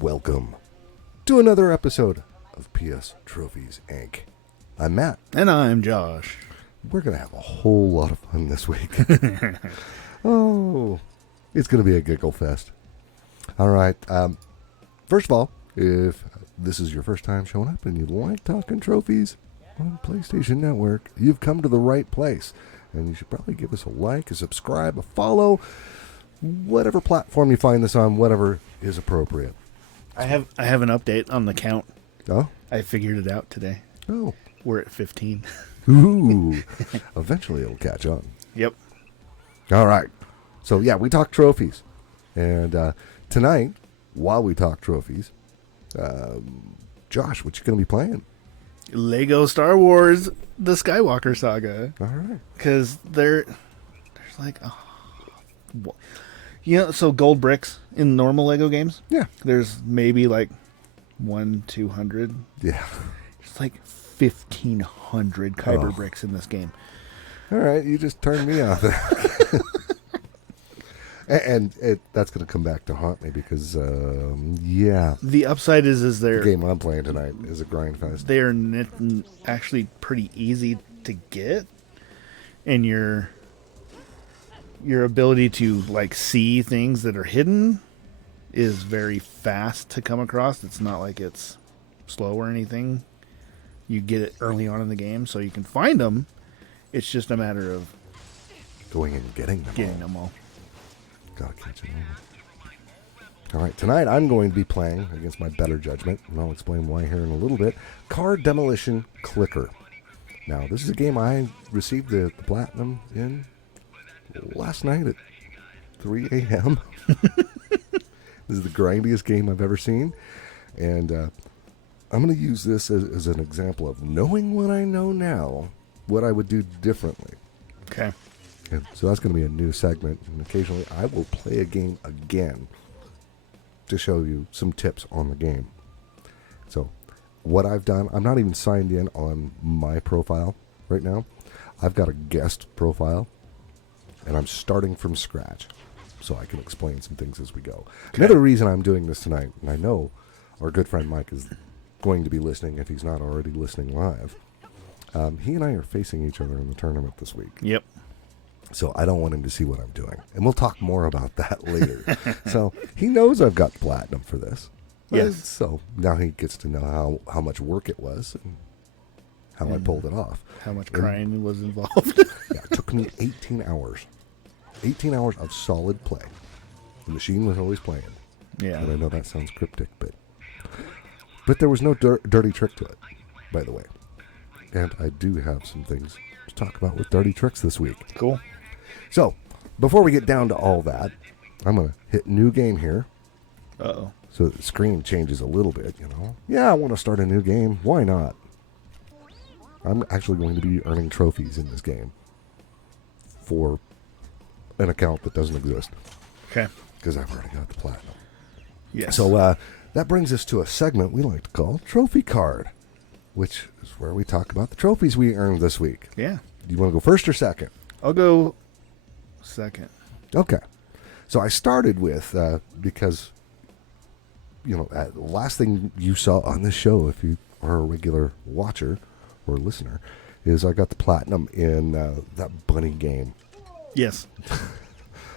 Welcome to another episode of PS Trophies Inc. I'm Matt. And I'm Josh. We're going to have a whole lot of fun this week. Oh, it's going to be a giggle fest. All right. First of all, if this is your first time showing up and you like talking trophies on PlayStation Network, you've come to the right place. And you should probably give us a like, a subscribe, a follow, whatever platform you find this on, whatever is appropriate. I have an update on the count. Oh? I figured it out today. Oh. We're at 15. Ooh. Eventually it'll catch on. Yep. All right. So, yeah, we talk trophies. And tonight, while we talk trophies, Josh, what you going to be playing? Lego Star Wars, the Skywalker Saga. All right. Because there's like... so gold bricks in normal Lego games? Yeah. There's maybe like 200. Yeah. It's like 1,500 Kyber bricks in this game. All right. You just turned me off. And that's going to come back to haunt me because, yeah. The upside is The game I'm playing tonight is a grind fest. they are actually pretty easy to get, and your ability to like see things that are hidden is very fast to come across. It's not like it's slow or anything. You get it early on in the game, so you can find them. It's just a matter of Going and getting them all. all. Gotta catch them all. All right, tonight I'm going to be playing, against my better judgment, and I'll explain why here in a little bit, Car Demolition Clicker. Now, this is a game I received the platinum in last night at 3 a.m. This is the grindiest game I've ever seen, and I'm going to use this as an example of knowing what I know now, what I would do differently. Okay. And so that's going to be a new segment, and occasionally I will play a game again to show you some tips on the game. So what I've done, I'm not even signed in on my profile right now. I've got a guest profile, and I'm starting from scratch so I can explain some things as we go. Okay. Another reason I'm doing this tonight, and I know our good friend Mike is going to be listening if he's not already listening live. He and I are facing each other in the tournament this week. Yep. So I don't want him to see what I'm doing. And we'll talk more about that later. So he knows I've got platinum for this. Yes. So now he gets to know how much work it was and how I pulled it off. How much crying was involved? Yeah, it took me 18 hours. 18 hours of solid play. The machine was always playing. Yeah. And I know that sounds cryptic, but there was no dirty trick to it, by the way. And I do have some things to talk about with dirty tricks this week. Cool. So, before we get down to all that, I'm going to hit new game here. Uh-oh. So the screen changes a little bit, Yeah, I want to start a new game. Why not? I'm actually going to be earning trophies in this game for an account that doesn't exist. Okay. Because I've already got the platinum. Yes. So that brings us to a segment we like to call Trophy Card, which is where we talk about the trophies we earned this week. Yeah. Do you want to go first or second? I'll go second. Okay. So I started with, because, the last thing you saw on this show, if you are a regular watcher or listener, is I got the platinum in that bunny game. Yes.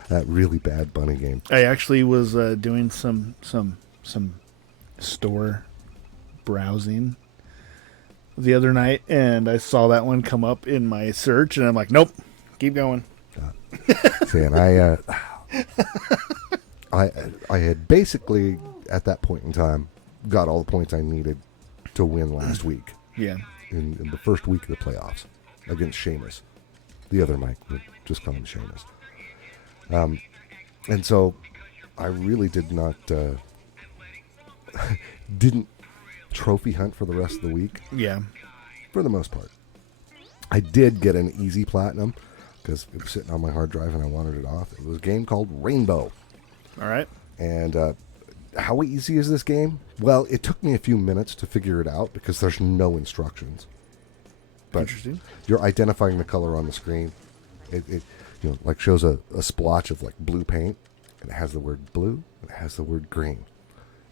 That really bad bunny game. I actually was doing some store browsing the other night, and I saw that one come up in my search, and I'm like, nope, keep going. See, and I had basically, at that point in time, got all the points I needed to win last week. Yeah. In the first week of the playoffs against Seamus. The other Mike, but just call him Seamus. And so I really did not, didn't trophy hunt for the rest of the week. Yeah. For the most part. I did get an easy platinum because it was sitting on my hard drive and I wanted it off. It was a game called Rainbow. All right. And how easy is this game? Well, it took me a few minutes to figure it out because there's no instructions. But Interesting. You're identifying the color on the screen. It like shows a splotch of like blue paint, and it has the word blue and it has the word green.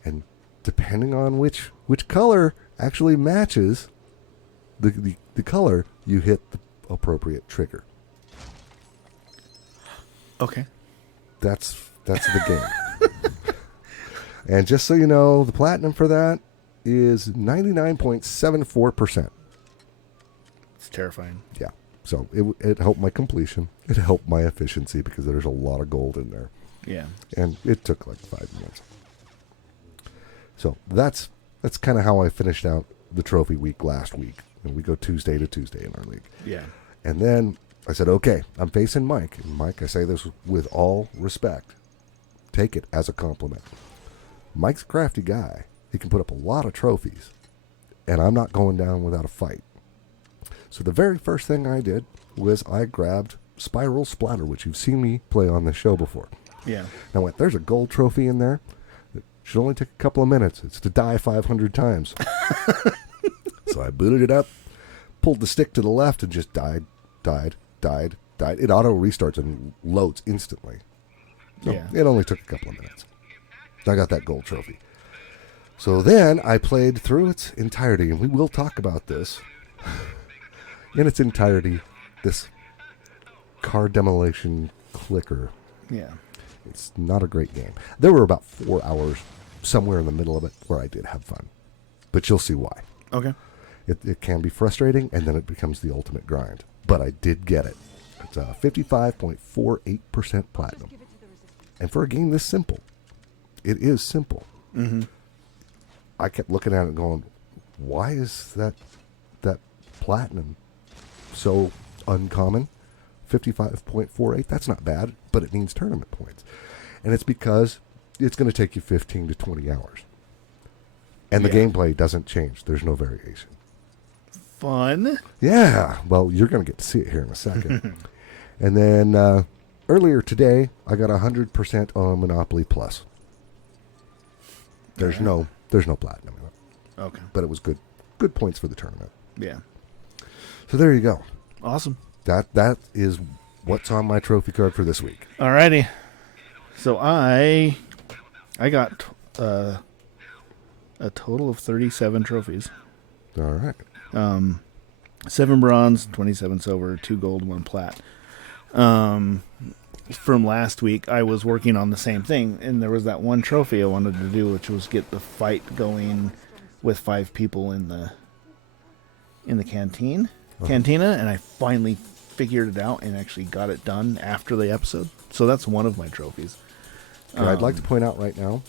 And depending on which color actually matches the color, you hit the appropriate trigger. Okay. That's the game. And just so you know, the platinum for that is 99.74%. It's terrifying. Yeah. So it helped my completion. It helped my efficiency because there's a lot of gold in there. Yeah. And it took like 5 minutes. So that's kind of how I finished out the trophy week last week. And we go Tuesday to Tuesday in our league. Yeah. And then I said, okay, I'm facing Mike. And Mike, I say this with all respect. Take it as a compliment. Mike's a crafty guy. He can put up a lot of trophies. And I'm not going down without a fight. So the very first thing I did was I grabbed Spiral Splatter, which you've seen me play on the show before. Yeah. And I went, there's a gold trophy in there. It should only take a couple of minutes. It's to die 500 times. So I booted it up, pulled the stick to the left, and just died. It auto restarts and loads instantly. So Yeah. it only took a couple of minutes. I got that gold trophy. So then I played through its entirety, and we will talk about this in its entirety, this car demolition clicker. Yeah. It's not a great game. There were about 4 hours somewhere in the middle of it where I did have fun. But you'll see why. Okay. It can be frustrating, and then it becomes the ultimate grind. But I did get it. It's a 55.48% platinum. And for a game this simple, it is simple. Mm-hmm. I kept looking at it going, why is that platinum so uncommon? 55.48, that's not bad, but it needs tournament points. And it's because it's going to take you 15 to 20 hours. And the gameplay doesn't change. There's no variation. Fun. Yeah, well, you're going to get to see it here in a second. And then earlier today, I got 100% on Monopoly Plus. There's no platinum in it, Okay. but it was good points for the tournament. Yeah. So there you go. Awesome. That is what's on my trophy card for this week. Alrighty. So I got a total of 37 trophies. All right. 7 bronze, 27 silver, 2 gold, 1 plat. From last week, I was working on the same thing, and there was that one trophy I wanted to do, which was get the fight going with 5 people in the cantina, and I finally figured it out and actually got it done after the episode. So that's one of my trophies. And I'd like to point out right now,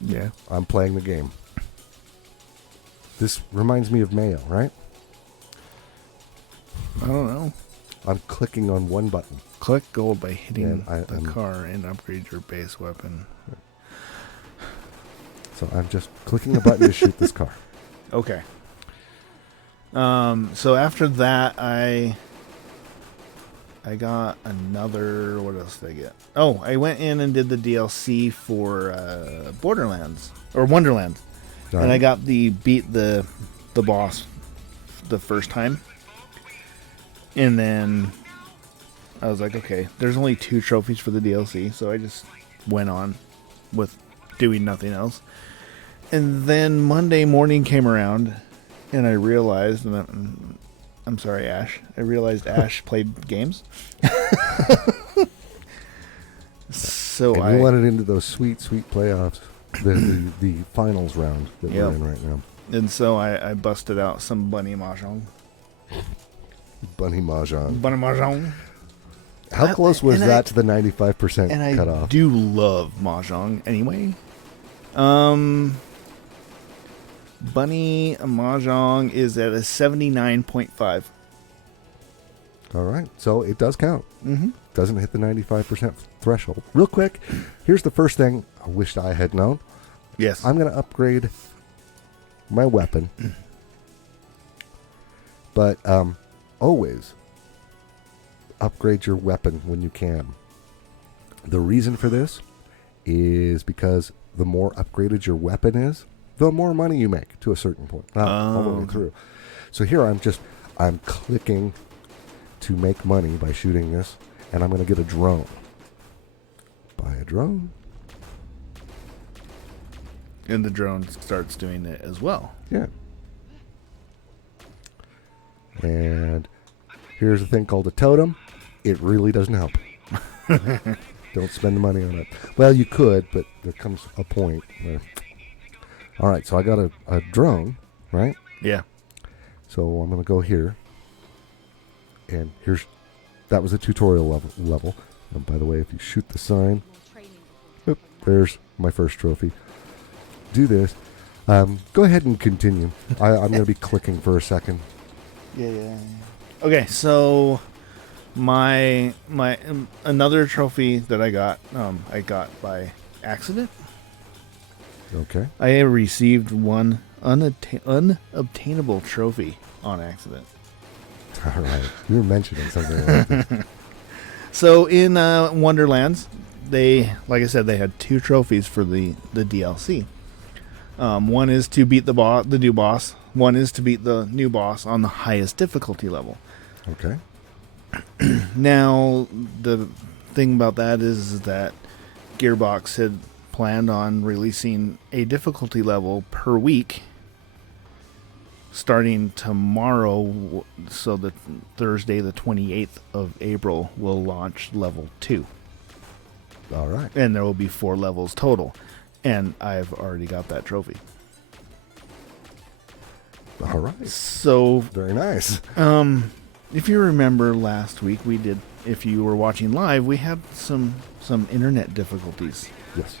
Yeah. I'm playing the game. This reminds me of Mayo, right? I don't know. I'm clicking on one button. Collect gold by hitting Yeah, the car and upgrade your base weapon. So I'm just clicking a button to shoot this car. Okay. So after that, I got another. What else did I get? Oh, I went in and did the DLC for Borderlands or Wonderland, All and I right. got beat the boss the first time, and then I was like, okay, there's only 2 trophies for the DLC, so I just went on with doing nothing else. And then Monday morning came around, and I realized, and I'm sorry, Ash. I realized Ash played games. So And I we wanted into those sweet playoffs, the finals round that Yep. we're in right now. and so I busted out some Bunny Mahjong. Bunny Mahjong. Bunny Mahjong. How close was and that to the 95% And I cutoff? do love Mahjong anyway. Bunny Mahjong is at a 79.5. All right. So it does count. Mm-hmm. Doesn't hit the 95% threshold. Real quick, here's the first thing I wished I had known. Yes. I'm going to upgrade my weapon. But always upgrade your weapon when you can. The reason for this is because the more upgraded your weapon is, the more money you make to a certain point. All the way okay. through. So here I'm clicking to make money by shooting this, and I'm going to get a drone. Buy a drone. And the drone starts doing it as well. Yeah. And here's a thing called a totem. It really doesn't help. Don't spend the money on it. Well, you could, but there comes a point where... All right, so I got a drone, right? Yeah. So I'm going to go here. And that was a tutorial level. And by the way, if you shoot the sign... Oop, there's my first trophy. Do this. Go ahead and continue. I'm going to be clicking for a second. Yeah. Okay, so my another trophy that I got by accident. Okay. I received one unobtainable trophy on accident. All right. You were mentioning something like that. So in Wonderlands, like I said, they had 2 trophies for the DLC. One is to beat the new boss. One is to beat the new boss on the highest difficulty level. Okay. Now, the thing about that is that Gearbox had planned on releasing a difficulty level per week starting tomorrow, so that Thursday the 28th of April will launch level 2. All right. And there will be 4 levels total. And I've already got that trophy. All right. So, Very nice. if you remember last week, if you were watching live, we had some internet difficulties. Yes.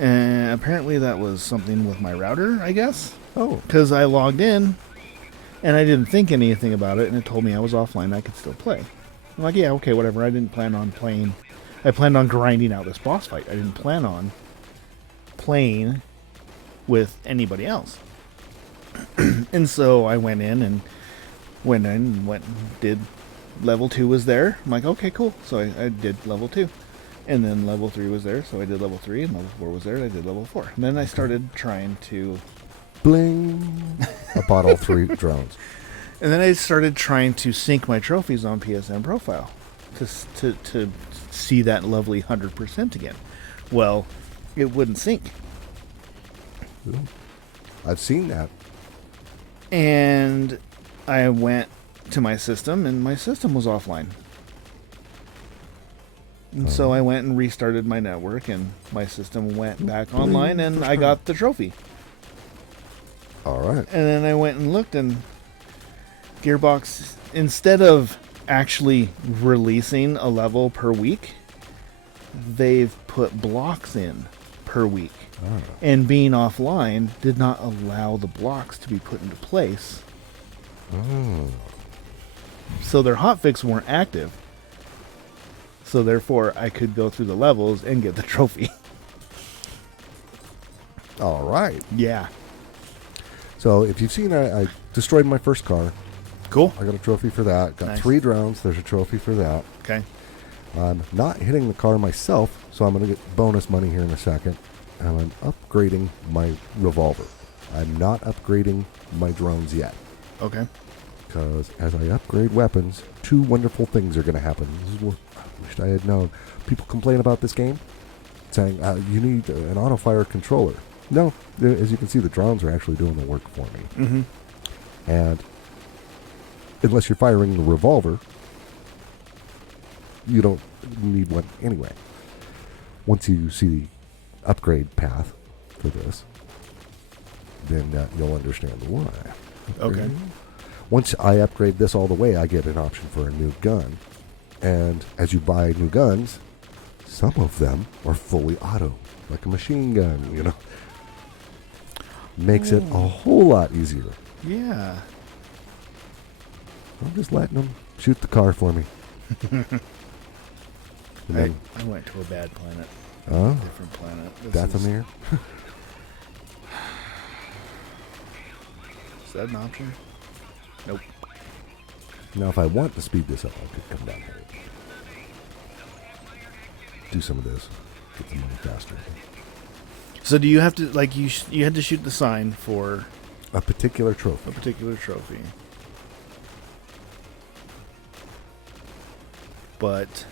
And apparently that was something with my router, I guess. Oh. Because I logged in, and I didn't think anything about it, and it told me I was offline, I could still play. I'm like, yeah, okay, whatever. I didn't plan on playing. I planned on grinding out this boss fight. I didn't plan on playing with anybody else. And so I went in and did level 2 was there. I'm like, okay, cool. So I did level 2. And then level 3 was there, so I did level 3, and level 4 was there, and I did level 4. And then I started trying to... Bling! I bought all 3 drones. And then I started trying to sync my trophies on PSN Profile to see that lovely 100% again. Well, it wouldn't sync. Ooh. I've seen that. And I went to my system, and my system was offline. And so I went and restarted my network, and my system went back online, and I got the trophy. All right. And then I went and looked, and Gearbox, instead of actually releasing a level per week, they've put blocks in per week. Oh. And being offline did not allow the blocks to be put into place. Oh. So their hotfix weren't active. So therefore, I could go through the levels and get the trophy. All right. Yeah. So if you've seen, I destroyed my first car. Cool. I got a trophy for that. Got Nice. 3 drones. There's a trophy for that. Okay. I'm not hitting the car myself, so I'm going to get bonus money here in a second. And I'm upgrading my revolver. I'm not upgrading my drones yet. Okay. Because as I upgrade weapons, 2 wonderful things are going to happen. This is what I wished I had known. People complain about this game, saying you need an auto-fire controller. No, as you can see, the drones are actually doing the work for me. Mm-hmm. And unless you're firing the revolver, you don't need one anyway. Once you see the upgrade path for this, then you'll understand why. Okay. Once I upgrade this all the way, I get an option for a new gun. And as you buy new guns, some of them are fully auto, like a machine gun, you know. Makes it a whole lot easier. Yeah. I'm just letting them shoot the car for me. And then, I went to a bad planet. oh, Different planet. Dathomir? Is that an option? Nope. Now, if I want to speed this up, I could come down here. Do some of this. Get the money faster. So do you have to, like, you had to shoot the sign for A particular trophy. a particular trophy. But,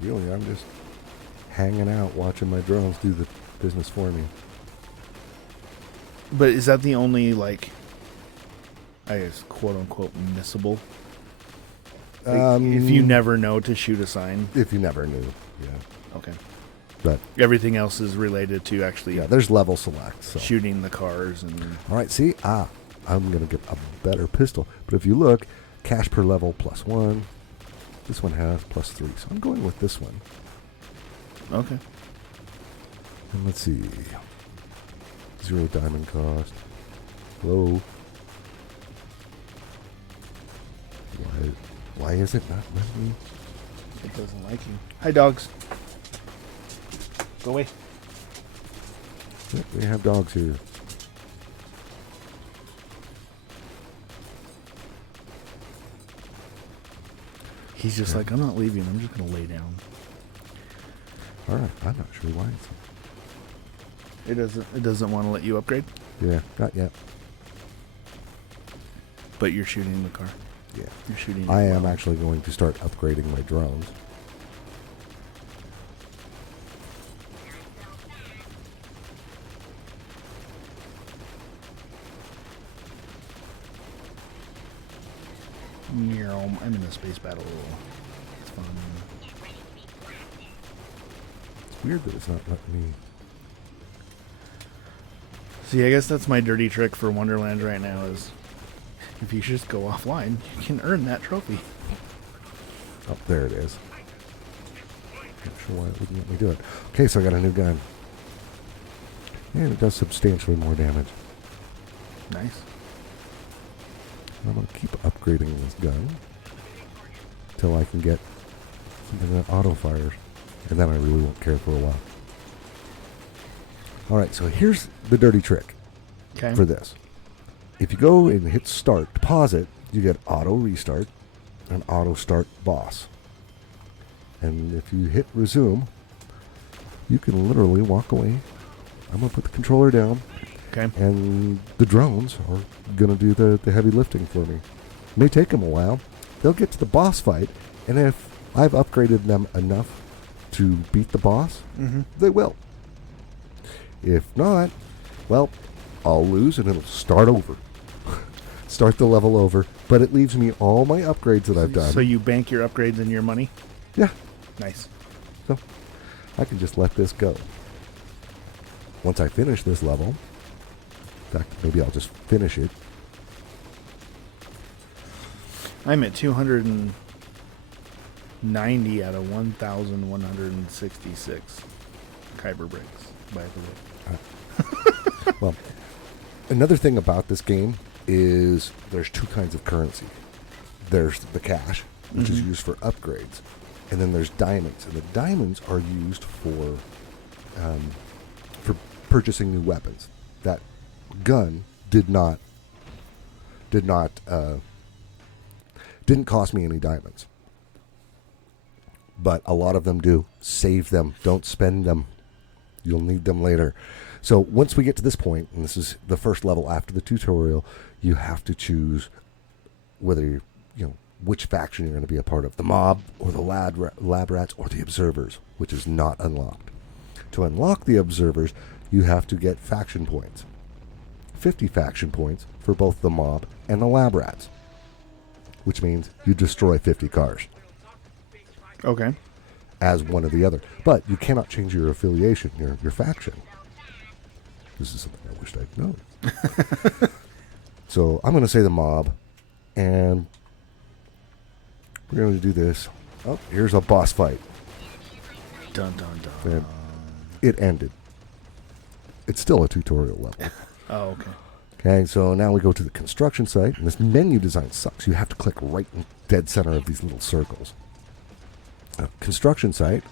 Really, I'm just hanging out watching my drones do the business for me. But is that the only, like, I guess, quote-unquote, missable? Like, if you never know to shoot a sign? If you never knew, yeah. Okay. But Everything else is related to actually yeah, there's level select. So. shooting the cars and... All right, see? I'm going to get a better pistol. But if you look, cash per level +1. This one has +3. So I'm going with this one. Okay. And let's see. 0 diamond cost. Low. Why is it not letting me? It doesn't like you. Hi, dogs. Go away. Yep, we have dogs here. He's just like, I'm not leaving. I'm just going to lay down. All right, I'm not sure why It doesn't want to let you upgrade, Yeah, not yet. but you're shooting the car. Yeah. You're shooting. I it am well. actually going to start upgrading my drones. I'm in a space battle. It's fun. It's weird that it's not letting me. See, I guess that's my dirty trick for Wonderland right now is if you just go offline, you can earn that trophy. Oh, there it is. Not sure why it wouldn't let me do it. Okay, so I got a new gun. And it does substantially more damage. Nice. I'm going to keep upgrading this gun until I can get something that auto fires. And then I really won't care for a while. Alright, so here's the dirty trick Okay. for this. If you go and hit start, pause it, you get auto restart and auto start boss. And if you hit resume, you can literally walk away. I'm going to put the controller down. Okay. And the drones are going to do the heavy lifting for me. It may take them a while. They'll get to the boss fight, and if I've upgraded them enough to beat the boss, they will. If not, well, I'll lose and it'll start over. Start the level over, but it leaves me all my upgrades that I've done. So you bank your upgrades in your money? Yeah, Nice. so I can just let this go. Once I finish this level, in fact, maybe I'll just finish it. I'm at 290 out of 1,166 Kyber bricks, by the way. Well, another thing about this game is there's two kinds of currency. There's the cash, which is used for upgrades, and then there's diamonds, and the diamonds are used for purchasing new weapons. That gun didn't cost me any diamonds, but a lot of them do. Save them, don't spend them. You'll need them later. So once we get to this point, and this is the first level after the tutorial, you have to choose whether you know which faction you're going to be a part of, the mob or the lab rats or the observers, which is not unlocked. To unlock the observers, you have to get faction points. 50 faction points for both the mob and the lab rats, which means you destroy 50 cars Okay. as one or the other. But you cannot change your affiliation, your faction. This is something I wished I'd known. So I'm going to say the mob, and we're going to do this. Oh, here's a boss fight. Dun dun dun. And it ended. It's still a tutorial level. Oh, okay. Okay, so now we go to the construction site, and this menu design sucks. You have to click right in dead center of these little circles. Construction site,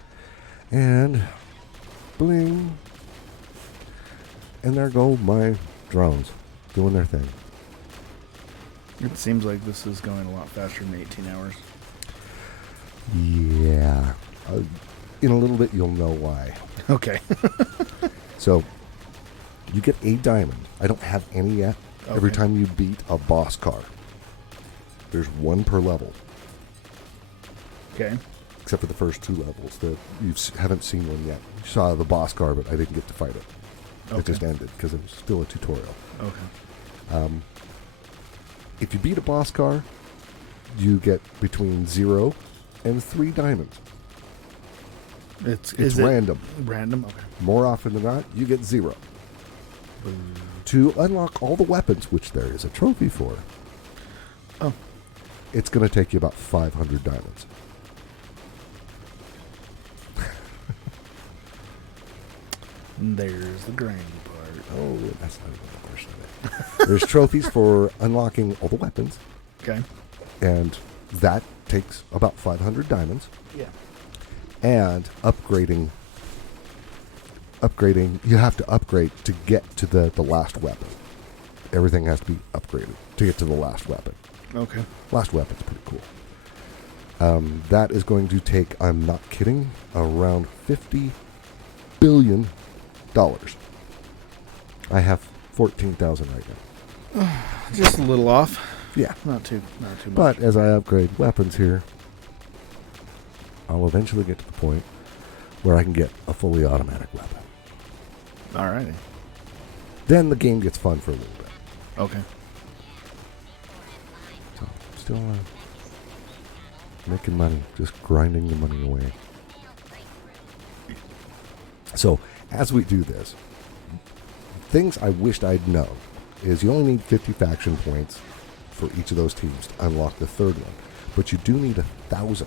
and bling, and there go my drones doing their thing. It seems like this is going a lot faster than 18 hours. Yeah. In a little bit, you'll know why. Okay. So, you get a diamond. I don't have any yet. Every Okay. time you beat a boss car, there's one per level. Okay. except for the first 2 levels. You haven't seen one yet. You saw the boss car, but I didn't get to fight it. Okay. It just ended because it was still a tutorial. Okay. If you beat a boss car, you get between 0 and 3 diamonds. It's random. Random. Okay. More often than not, you get 0. To unlock all the weapons, which there is a trophy for, it's going to take you about 500 diamonds. There's the grindy part. Oh, that's not even the worst of it. There's trophies for unlocking all the weapons, Okay. and that takes about 500 diamonds. Yeah. And upgrading, you have to upgrade to get to the last weapon. Everything has to be upgraded to get to the last weapon. Okay. Last weapon's pretty cool. That is going to take, I'm not kidding, around $50 billion. I have 14,000 right now. Just a little off. Yeah. Not too much. But as I upgrade weapons here, I'll eventually get to the point where I can get a fully automatic weapon. Alrighty. Then the game gets fun for a little bit. Okay. So, still making money, just grinding the money away. So, as we do this, things I wished I'd known is you only need 50 faction points for each of those teams to unlock the third one. But you do need 1,000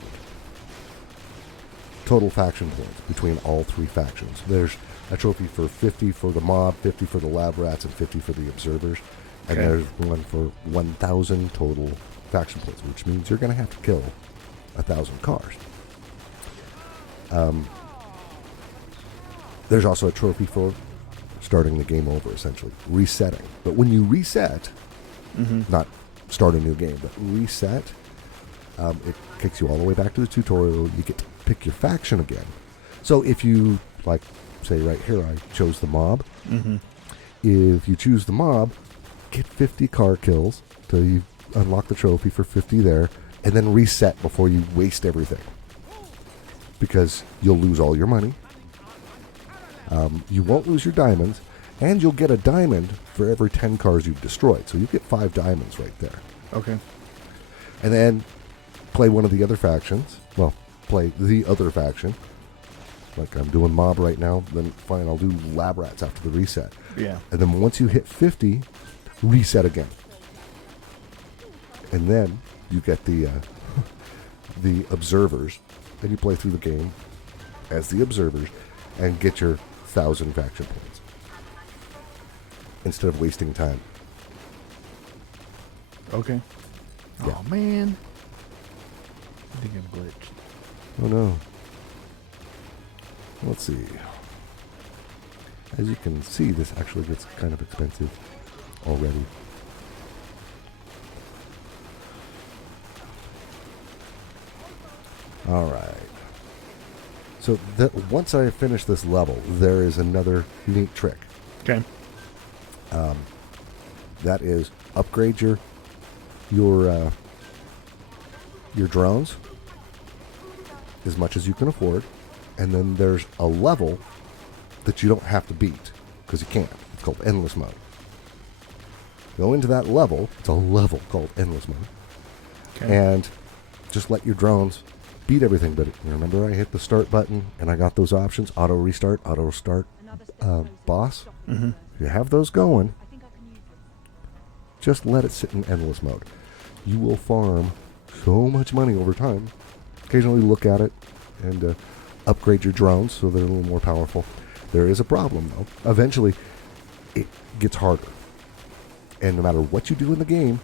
total faction points between all 3 factions. There's a trophy for 50 for the mob, 50 for the lab rats, and 50 for the observers. And Okay. there's one for 1,000 total faction points, which means you're going to have to kill 1,000 cars. There's also a trophy for starting the game over, essentially, resetting. But when you reset, not start a new game, but reset, it kicks you all the way back to the tutorial. You get to pick your faction again. So if you, like, say right here, I chose the mob. If you choose the mob, get 50 car kills till you unlock the trophy for 50 there, and then reset before you waste everything. Because you'll lose all your money. You won't lose your diamonds, and you'll get a diamond for every 10 cars you've destroyed. So you get 5 diamonds right there. Okay. And then play one of the other factions. Well, play the other faction. Like I'm doing mob right now. Then fine, I'll do lab rats after the reset. Yeah. And then once you hit 50, reset again. And then you get the the observers, and you play through the game as the observers and get your 1,000 faction points instead of wasting time. Okay. Yeah. Oh man. I think I'm glitched. Oh no. Let's see. As you can see, this actually gets kind of expensive already. Alright. So once I finish this level, there is another unique trick. Okay. That is upgrade your drones as much as you can afford, and then there's a level that you don't have to beat because you can't. It's called endless mode. Go into that level. It's a level called endless mode, Okay. and just let your drones beat everything. But remember, I hit the start button and I got those options: auto restart, auto start, boss. Mm-hmm. If you have those going, just let it sit in endless mode. You will farm so much money over time. Occasionally look at it and upgrade your drones so they're a little more powerful. There is a problem, though. Eventually, it gets harder. And no matter what you do in the game,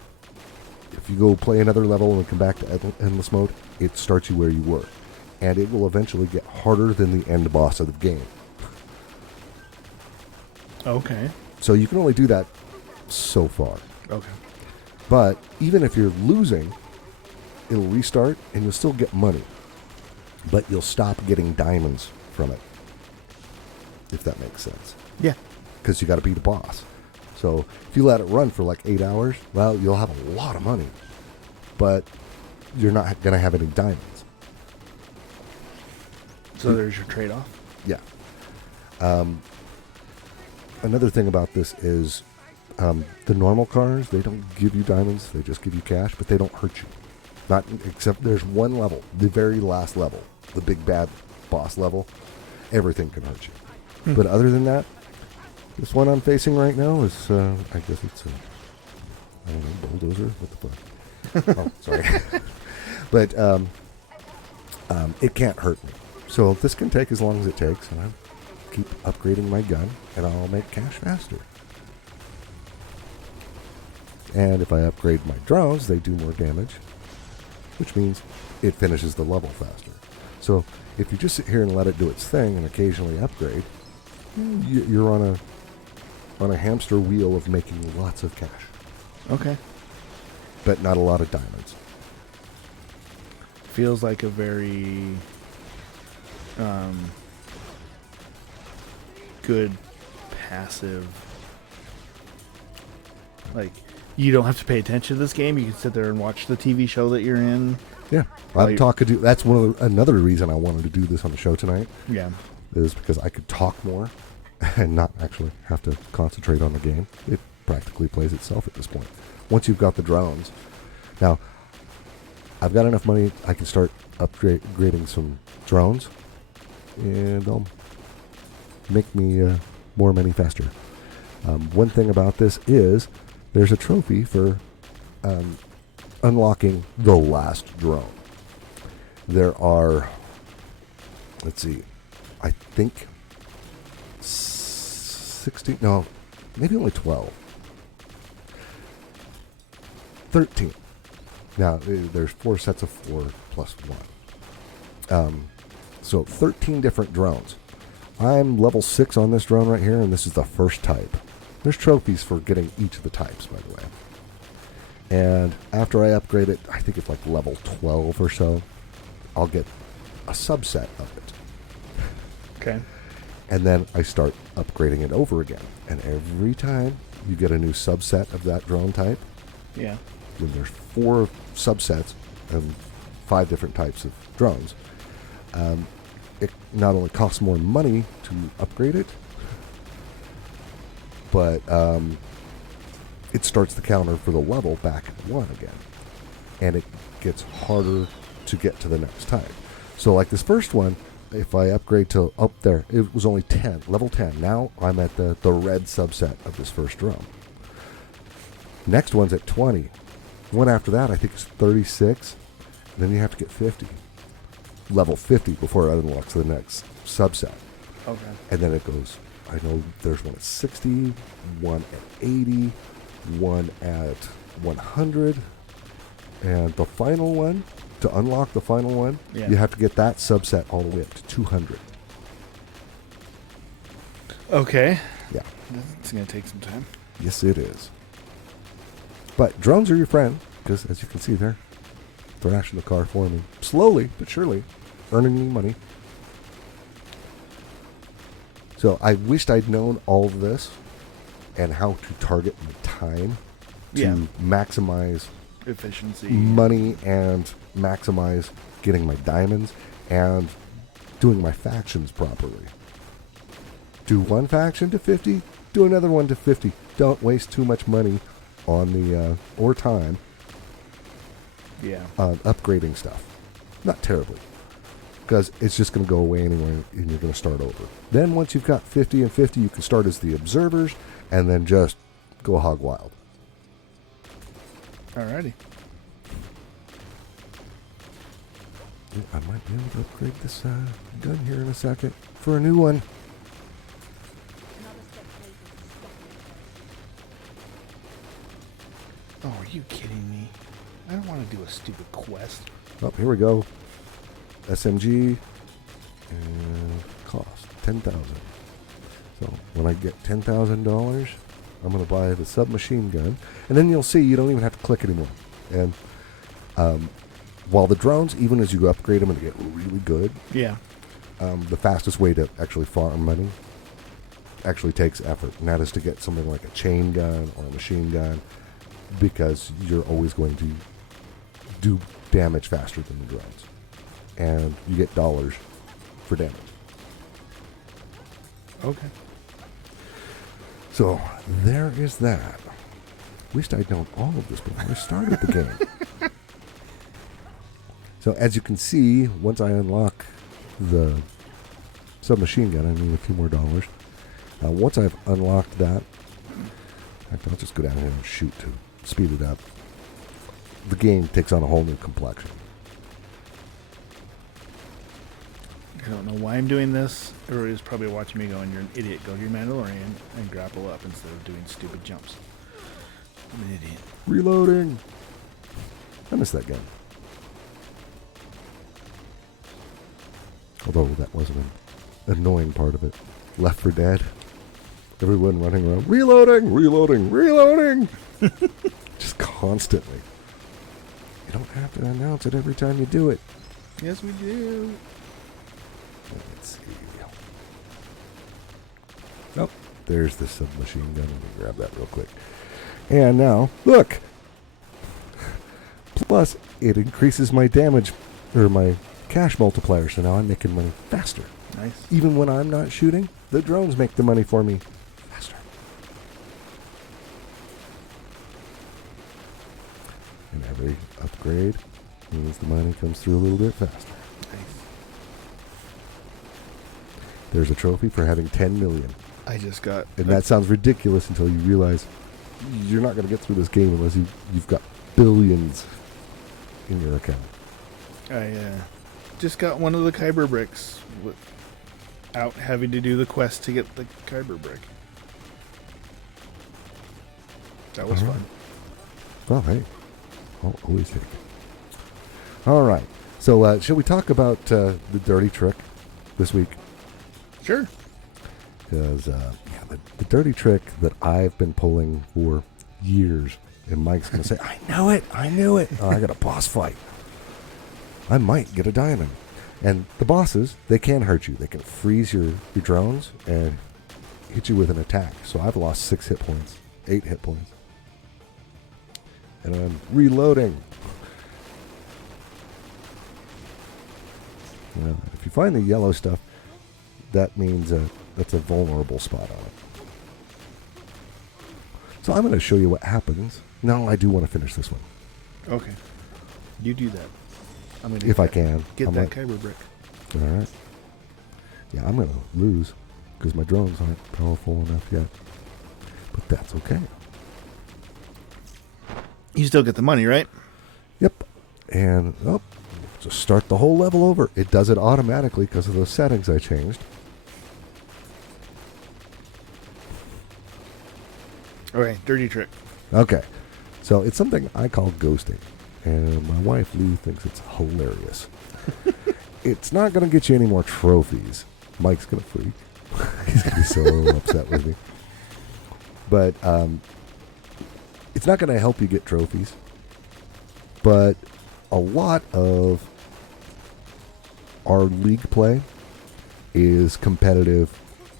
if you go play another level and come back to endless mode, it starts you where you were. And it will eventually get harder than the end boss of the game. Okay. So you can only do that so far. Okay. But even if you're losing, it'll restart and you'll still get money. But you'll stop getting diamonds from it. If that makes sense. Yeah. Because you got to beat a boss. So if you let it run for like 8 hours, well, you'll have a lot of money. But you're not going to have any diamonds. So there's your trade-off. Yeah. Another thing about this is the normal cars, they don't give you diamonds, they just give you cash, but they don't hurt you. Not except there's one level, the very last level, the big bad boss level, everything can hurt you. But other than that, this one I'm facing right now is, I guess it's a, I don't know, bulldozer? What the fuck? Oh, sorry. But it can't hurt me. So this can take as long as it takes, and I'll keep upgrading my gun, and I'll make cash faster. And if I upgrade my drones, they do more damage, which means it finishes the level faster. So if you just sit here and let it do its thing and occasionally upgrade, you're on a hamster wheel of making lots of cash, Okay. but not a lot of diamonds. Feels like a very good passive. Like, you don't have to pay attention to this game. You can sit there and watch the TV show that you're in. Yeah, I'm talking to. That's another reason I wanted to do this on the show tonight. Yeah. Is because I could talk more and not actually have to concentrate on the game. It practically plays itself at this point. Once you've got the drones, now I've got enough money. I can start upgrading some drones, and they'll make me more money faster. One thing about this is there's a trophy for unlocking the last drone. There are, let's see, I think 16, no, maybe only 12. 13. Now, there's 4 sets of 4 plus 1. So 13 different drones. I'm level 6 on this drone right here, and this is the first type. There's trophies for getting each of the types, by the way. And after I upgrade it, I think it's like level 12 or so, I'll get a subset of it. Okay. And then I start upgrading it over again. And every time you get a new subset of that drone type, Yeah. when there's 4 subsets and 5 different types of drones, it not only costs more money to upgrade it, but it starts the counter for the level back at 1 again. And it gets harder to get to the next type. So like this first one, if I upgrade to up there, it was only 10, level 10. Now I'm at the red subset of this first drone. Next one's at 20. One after that, I think, is 36. Then you have to get 50. Level 50 before it unlocks the next subset. Okay. And then it goes, I know there's one at 60, one at 80, one at 100. And the final one, to unlock the final one, Yeah. you have to get that subset all the way up to 200. Okay. Yeah. It's going to take some time. Yes, it is. But drones are your friend, because as you can see, they're thrashing the car for me. Slowly, but surely, earning me money. So I wished I'd known all of this and how to target my time to Yeah. maximize Efficiency. money and maximize getting my diamonds and doing my factions properly. Do one faction to 50, do another one to 50. Don't waste too much money on the or time Yeah. on upgrading stuff. Not terribly, because it's just going to go away anyway, and you're going to start over. Then once you've got 50 and 50, you can start as the observers, and then just go hog wild. Alrighty. I might be able to upgrade this gun here in a second for a new one. Oh, are you kidding me? I don't want to do a stupid quest. Oh, here we go. SMG and cost 10,000. So when I get $10,000, I'm going to buy the submachine gun, and then you'll see you don't even have to click anymore. And while the drones, even as you upgrade them and get really good, Yeah. the fastest way to actually farm money actually takes effort, and that is to get something like a chain gun or a machine gun, because you're always going to do damage faster than the drones, and you get dollars for damage. Okay. So there is that. Wished I'd known all of this before I started the game. So as you can see, once I unlock the submachine gun, I need a few more dollars. Once I've unlocked that, I'll just go down here and shoot to speed it up. The game takes on a whole new complexion. I don't know why I'm doing this. Everybody's probably watching me going, "You're an idiot. Go to your Mandalorian and grapple up instead of doing stupid jumps." I'm an idiot. Reloading. I miss that gun. Although that wasn't an annoying part of it. Left 4 Dead. Everyone running around. Reloading! Reloading! Reloading! Just constantly. You don't have to announce it every time you do it. Yes, we do. Let's see. Oh, there's the submachine gun. Let me grab that real quick. And now, look! Plus, it increases my damage, or my cash multiplier, so now I'm making money faster. Nice. Even when I'm not shooting, the drones make the money for me faster. And every upgrade means the money comes through a little bit faster. Nice. There's a trophy for having 10 million. I just got... And that sounds ridiculous until you realize you're not going to get through this game unless you've got billions in your account. I just got one of the Kyber bricks without having to do the quest to get the Kyber brick. That was fun. Well, hey, I'll always take it. All right. So, shall we talk about the dirty trick this week? Sure. Because, the dirty trick that I've been pulling for years, and Mike's going to say, I knew it. Oh, I got a boss fight. I might get a diamond. And the bosses, they can hurt you. They can freeze your drones and hit you with an attack. So I've lost 6 hit points, 8 hit points. And I'm reloading. If you find the yellow stuff, that means that's a vulnerable spot on it. So I'm going to show you what happens. No, I do want to finish this one. Okay. You do that. I'm gonna If I can. Get I'm that like, Kyber brick. all right. Yeah, I'm going to lose because my drones aren't powerful enough yet. But that's okay. You still get the money, right? Yep. And, just start the whole level over. It does it automatically because of those settings I changed. Okay, dirty trick. Okay. So it's something I call ghosting. And my wife, Lou, thinks it's hilarious. It's not going to get you any more trophies. Mike's going to freak. He's going to be so upset with me. But it's not going to help you get trophies. But a lot of our league play is competitive,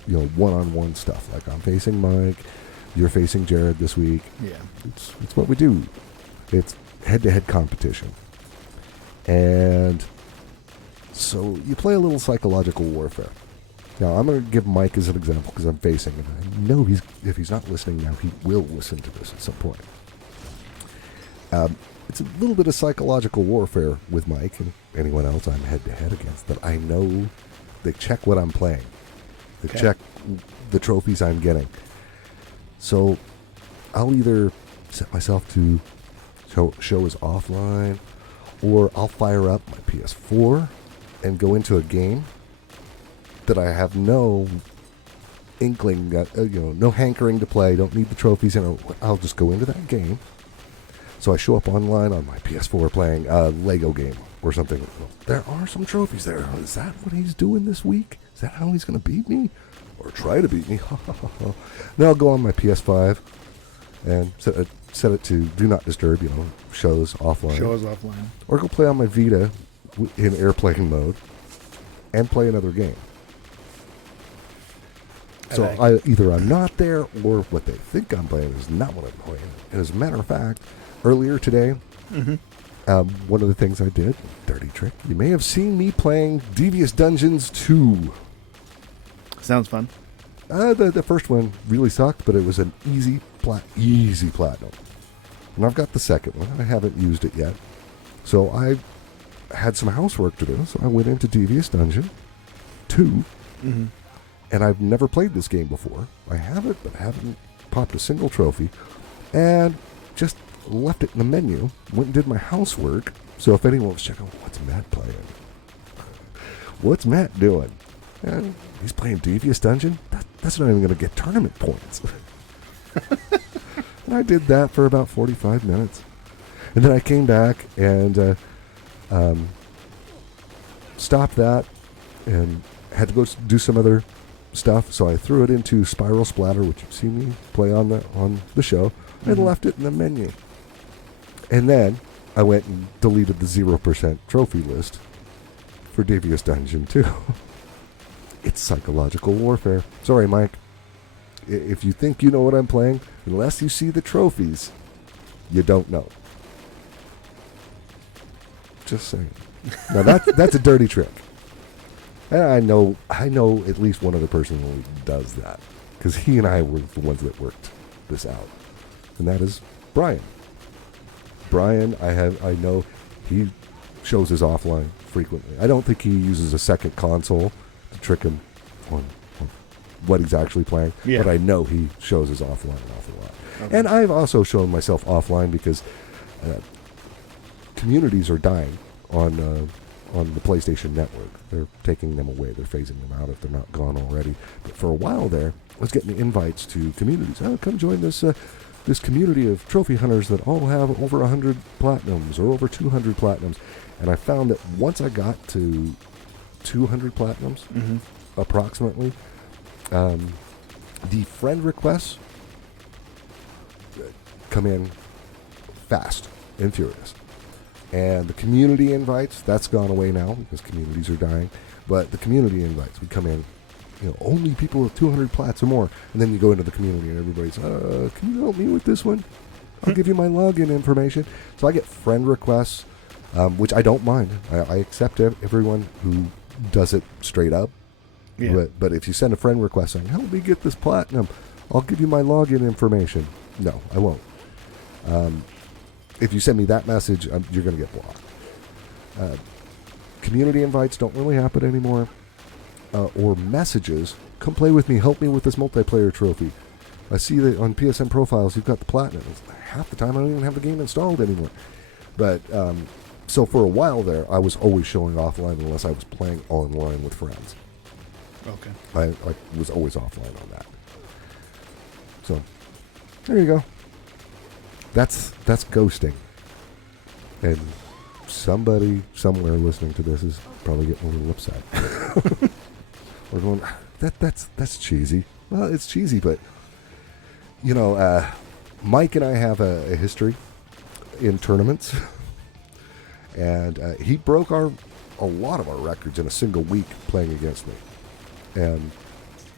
one-on-one stuff. Like I'm facing Mike, you're facing Jared this week. Yeah. It's what we do. It's head-to-head competition. And so you play a little psychological warfare. Now, I'm going to give Mike as an example because I'm facing him. I know if he's not listening now, he will listen to this at some point. It's a little bit of psychological warfare with Mike and anyone else I'm head-to-head against that I know they check what I'm playing. They check the trophies I'm getting. So I'll either set myself to show as offline, or I'll fire up my PS4 and go into a game that I have no inkling, no hankering to play, don't need the trophies in it. I'll just go into that game. So I show up online on my PS4 playing a Lego game or something. There are some trophies there. Is that what he's doing this week? Is that how he's going to beat me? Or try to beat me? Then I'll go on my PS5 and set it to Do Not Disturb, shows offline. Show us offline. Or go play on my Vita in airplane mode and play another game. So I'm not there, or what they think I'm playing is not what I'm playing. And as a matter of fact, earlier today, One of the things I did, dirty trick, you may have seen me playing Devious Dungeons 2. Sounds fun. The first one really sucked, but it was an easy platinum. And I've got the second one. I haven't used it yet. So I had some housework to do, so I went into Devious Dungeon 2. Mm-hmm. And I've never played this game before. I have it, but haven't popped a single trophy. And just left it in the menu, went and did my housework. So if anyone was checking, what's Matt playing? What's Matt doing? And he's playing Devious Dungeon? That's not even going to get tournament points. And I did that for about 45 minutes. And then I came back and stopped that and had to go do some other stuff. So I threw it into Spiral Splatter, which you've seen me play on the show, and left it in the menu. And then I went and deleted the 0% trophy list for Devious Dungeon 2. It's psychological warfare. Sorry, Mike. If you think you know what I'm playing, unless you see the trophies, you don't know. Just saying. Now that's a dirty trick. And I know at least one other person who does that, because he and I were the ones that worked this out, and that is Brian. Brian, I know he shows his offline frequently. I don't think he uses a second console to trick him on what he's actually playing, but I know he shows his offline an awful lot. Okay. And I've also shown myself offline because communities are dying on the PlayStation Network. They're taking them away. They're phasing them out if they're not gone already. But for a while there, I was getting invites to communities. Oh, come join this community of trophy hunters that all have over 100 platinums or over 200 platinums. And I found that once I got to 200 platinums, approximately, the friend requests come in fast and furious. And the community invites, that's gone away now because communities are dying. But the community invites would come in, only people with 200 plats or more. And then you go into the community and everybody's, can you help me with this one? I'll give you my login information. So I get friend requests, which I don't mind. I accept everyone who does it straight up. Yeah. But if you send a friend request saying, help me get this platinum, I'll give you my login information. No, I won't. If you send me that message, you're going to get blocked. Community invites don't really happen anymore. Or messages, come play with me, help me with this multiplayer trophy. I see that on PSN profiles you've got the platinum. Half the time I don't even have the game installed anymore. But so for a while there, I was always showing offline unless I was playing online with friends. Okay. I was always offline on that. So there you go. That's ghosting. And somebody somewhere listening to this is probably getting a little upset. Or going, that's cheesy. Well, it's cheesy, but Mike and I have a history in tournaments, and he broke a lot of our records in a single week playing against me. And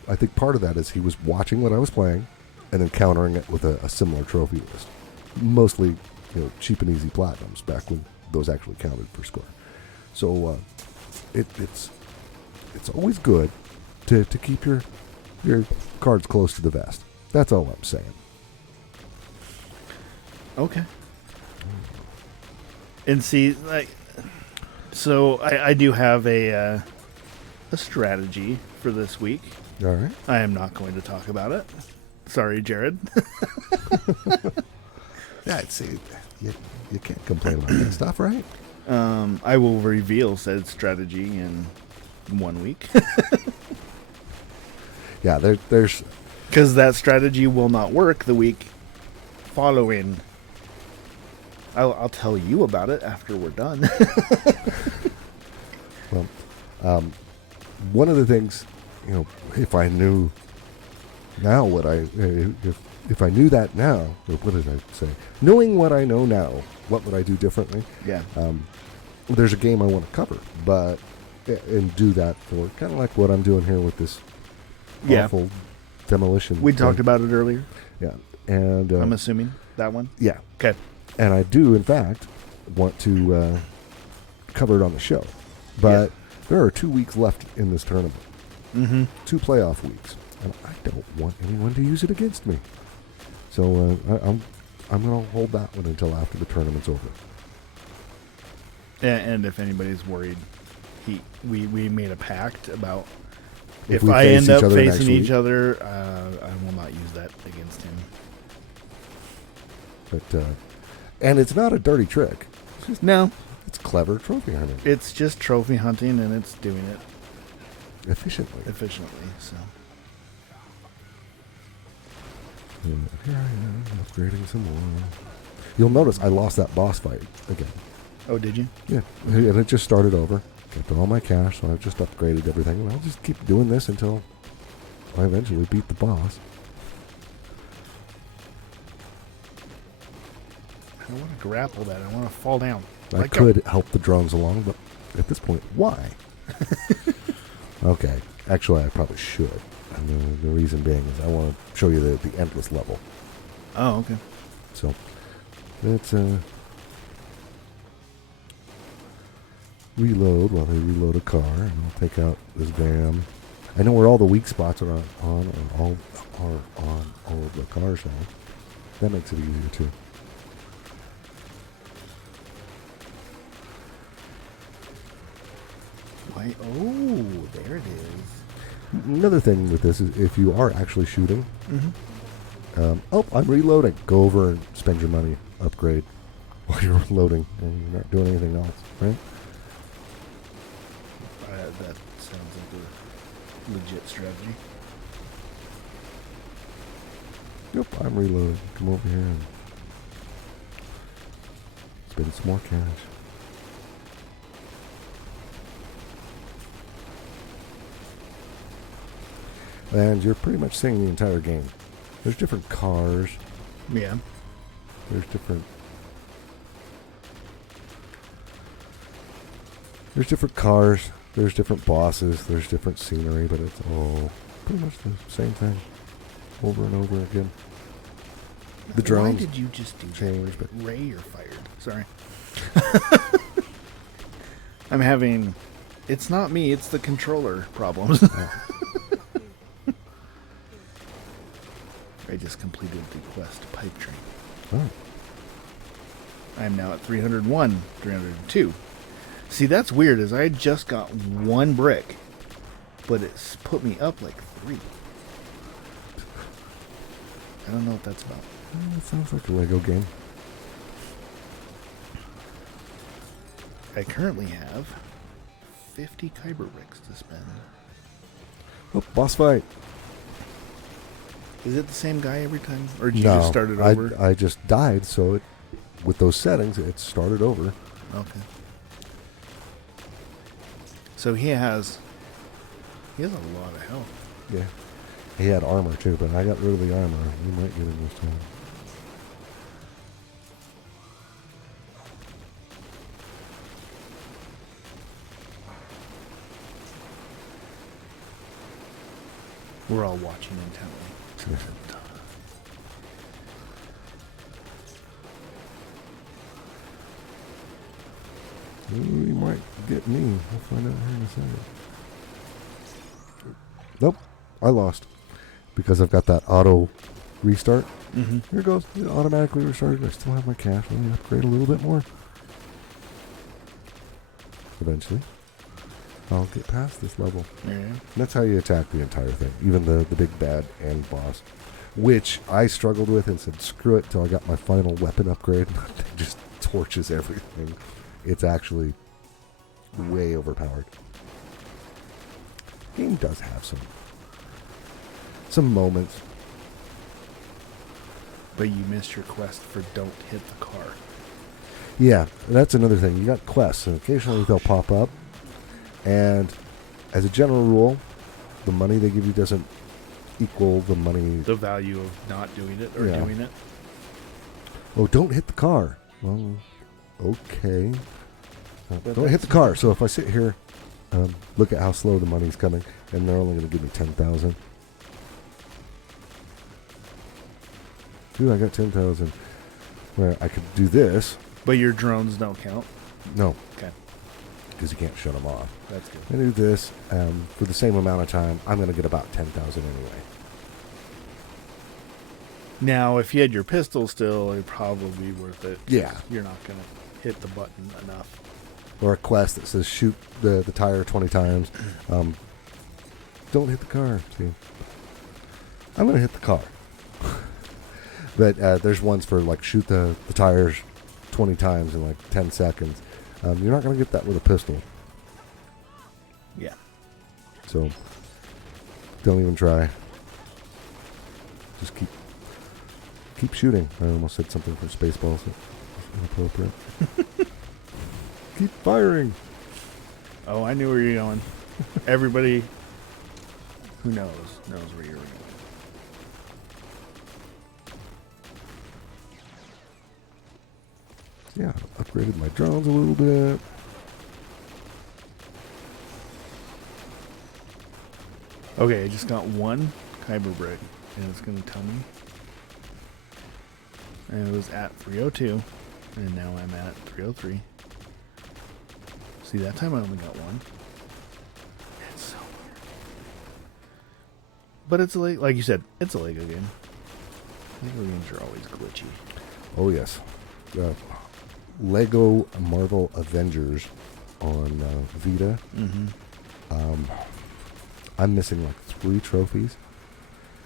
I think part of that is he was watching what I was playing and then countering it with a similar trophy list. Mostly, cheap and easy platinums back when those actually counted for score. So it's always good to keep your cards close to the vest. That's all I'm saying. Okay. And see, so I do have a strategy for this week. All right. I am not going to talk about it. Sorry, Jared. Yeah, see, you can't complain about that stuff, right? I will reveal said strategy in 1 week. Yeah, there's... Because that strategy will not work the week following. I'll tell you about it after we're done. Well, one of the things, if I knew now what if I knew that now, or what did I say? Knowing what I know now, what would I do differently? Yeah. There's a game I want to cover, and do that for kind of like what I'm doing here with this awful demolition. We talked about it earlier. Yeah, and I'm assuming that one. Yeah. Okay. And I do, in fact, want to cover it on the show. But there are 2 weeks left in this tournament. Mm-hmm. 2 playoff weeks. And I don't want anyone to use it against me. So I'm going to hold that one until after the tournament's over. And if anybody's worried, we made a pact about If if we I face end each up other next facing each week. other, I will not use that against him. But and it's not a dirty trick. No, It's clever trophy hunting it's just trophy hunting, and it's doing it efficiently. efficiently. So And here I am upgrading some more. You'll notice I lost that boss fight again. oh, did you? Yeah, and it just started over. Kept all my cash, so I've just upgraded everything, and I'll just keep doing this until I eventually beat the boss. I don't want to grapple that. I want to fall down. I Let go. could help the drones along, but at this point, why? Okay, actually, I probably should. And the reason being is I want to show you the endless level. Oh, okay. So let's reload while they reload a car, and I'll take out this van. I know where all the weak spots are on all of the cars now. That makes it easier too. Why? Oh, there it is. Another thing with this is if you are actually shooting, Mm-hmm. oh, I'm reloading. Go over and spend your money, upgrade while you're loading, and you're not doing anything else, right? That sounds like a legit strategy. Yep, I'm reloading. Come over here and spend some more cash. And you're pretty much seeing the entire game. There's different cars. Yeah. There's different cars. There's different bosses. There's different scenery, but it's all pretty much the same thing over and over again. The drones Why did you just do change, that? but Ray, you're fired. Sorry. I'm having. It's not me. It's the controller problems. I just completed the quest pipe train. oh, I am now at 301, 302. See, that's weird. Is I just got 1 brick, but it's put me up like 3. I don't know what that's about. that sounds like a Lego game. I currently have 50 Kyber bricks to spend. Oh, boss fight. Is it the same guy every time, or did you No, just start it over? I just died, so it, with those settings, it started over. Okay. So he has a lot of health. Yeah. He had armor too, but I got rid of the armor. We might get him this time. We're all watching intently. He might get me. We'll find out here in a second. Nope. I lost. Because I've got that auto restart. Mm-hmm. Here it goes. It automatically restarted. I still have my cash. Let me upgrade a little bit more. Eventually, I'll get past this level. Yeah. And that's how you attack the entire thing. Even the big bad and boss. Which I struggled with and said, screw it, till I got my final weapon upgrade. It just torches everything. It's actually way overpowered. The game does have some moments. But you missed your quest for don't hit the car. Yeah, that's another thing. You got quests, and occasionally they'll pop up. And as a general rule, the money they give you doesn't equal the money. The value of not doing it or Yeah. doing it. Oh, don't hit the car. Well, okay. But Don't hit the car. So if I sit here, look at how slow the money's coming, and they're only going to give me 10,000. Dude, I got 10,000. Where I could do this, But your drones don't count. No, Okay, because you can't shut them off. that's good. I do this for the same amount of time. I'm going to get about 10,000 anyway. Now, if you had your pistol still, it'd probably be worth it. Yeah. You're not going to hit the button enough. Or a quest that says shoot the tire 20 times. Don't hit the car. See, I'm going to hit the car. But there's ones for like shoot the tires 20 times in like 10 seconds. You're not going to get that with a pistol. Yeah. So don't even try. Just keep shooting. I almost said something from Spaceballs. Inappropriate. Keep firing. Oh, I knew where you're going. Everybody who knows where you're going. Yeah, upgraded my drones a little bit. Okay, I just got one Kyber brick, and it's going to tell me. And it was at 302, and now I'm at 303. See, that time I only got one. It's so weird. But it's like you said, it's a Lego game. Lego games are always glitchy. Oh, yes. Lego Marvel Avengers on Vita. Mm-hmm. I'm missing like 3 trophies,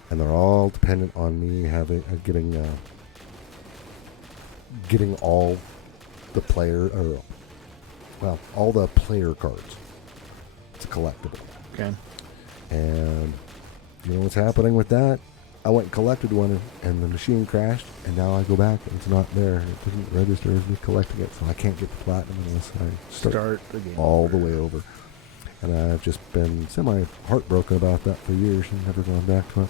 and they're all dependent on me getting all the all the player cards. It's a collectible. Okay. And you know what's happening with that? I went and collected one, and the machine crashed, and now I go back, and it's not there. It doesn't register as me collecting it, so I can't get the platinum unless I start the game all over. the way over. And I've just been semi-heartbroken about that for years and never gone back to it.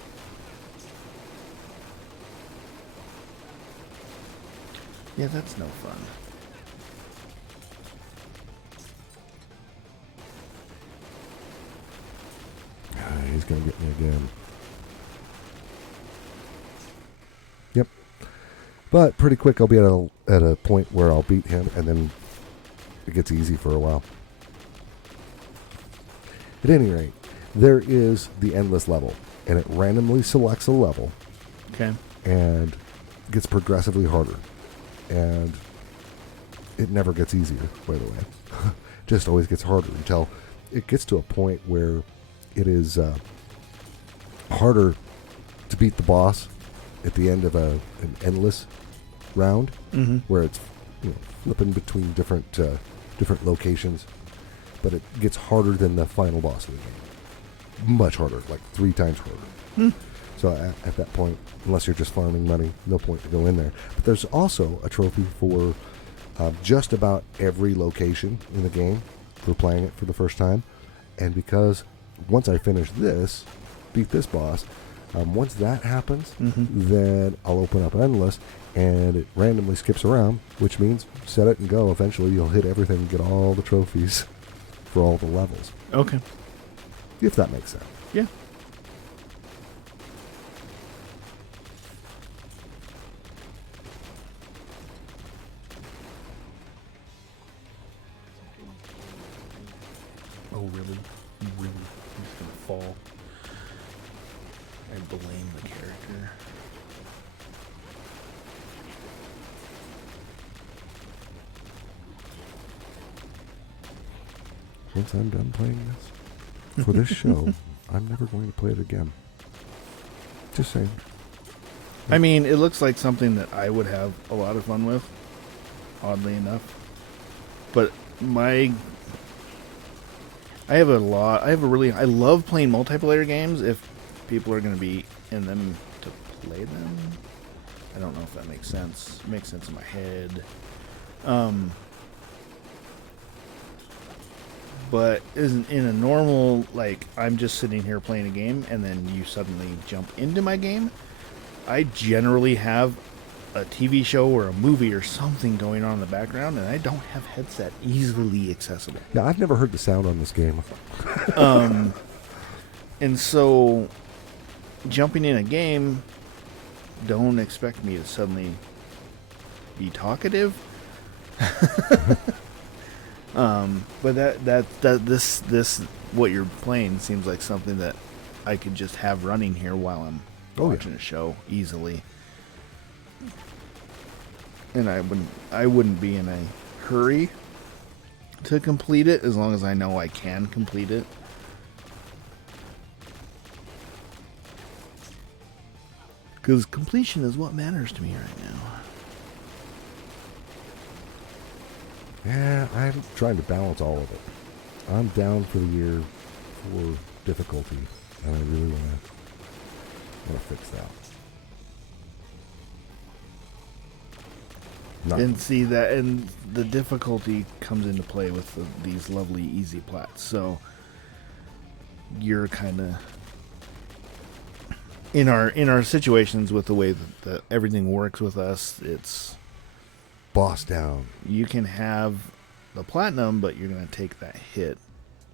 Yeah, that's no fun. He's going to get me again. Yep. But pretty quick I'll be at a point where I'll beat him, and then it gets easy for a while. At any rate, there is the endless level, and it randomly selects a level Okay. and gets progressively harder. And it never gets easier, by the way. Just always gets harder until it gets to a point where it is harder to beat the boss at the end of an endless round, Mm-hmm. where it's flipping between different locations, but it gets harder than the final boss of the game. Much harder, like 3 times harder. So at that point, unless you're just farming money, no point to go in there. But there's also a trophy for just about every location in the game for playing it for the first time. And because once I finish this, beat this boss, once that happens, then I'll open up Endless, and it randomly skips around, which means set it and go. Eventually you'll hit everything and get all the trophies for all the levels. Okay. If that makes sense. Yeah. Oh, really? Really? He's gonna fall. I blame the character. Once I'm done playing this, for this show, I'm never going to play it again. Just saying. I mean, it looks like something that I would have a lot of fun with, oddly enough. But I love playing multiplayer games if people are going to be in them to play them. I don't know if that makes sense. It makes sense in my head. But isn't in a normal, like, I'm just sitting here playing a game and then you suddenly jump into my game, I generally have a TV show or a movie or something going on in the background, and I don't have headset easily accessible. Yeah, I've never heard the sound on this game. And so jumping in a game, don't expect me to suddenly be talkative. But this what you're playing seems like something that I could just have running here while I'm watching a show easily. And I wouldn't be in a hurry to complete it as long as I know I can complete it. Because completion is what matters to me right now. Yeah, I'm trying to balance all of it. I'm down for the year for difficulty, and I really want to fix that. And see that, and the difficulty comes into play with these lovely easy plats. So you're kind of in our situations with the way that everything works with us. It's boss down. You can have the platinum, but you're going to take that hit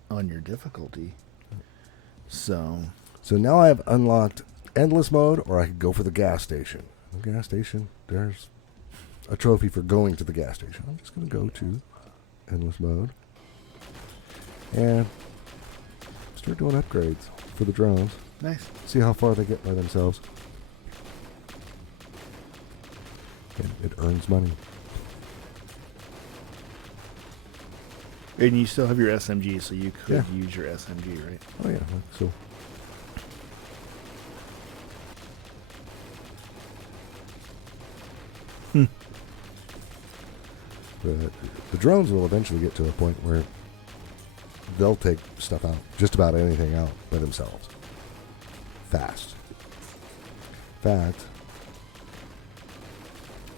on your difficulty. So now I have unlocked endless mode, or I could go for the gas station. The gas station, there's a trophy for going to the gas station. I'm just going to go to endless mode and start doing upgrades for the drones. Nice. See how far they get by themselves. And it earns money. And you still have your SMG, so you could use your SMG, right? Oh, yeah. So. The drones will eventually get to a point where they'll take stuff out, just about anything out by themselves. Fast. In fact,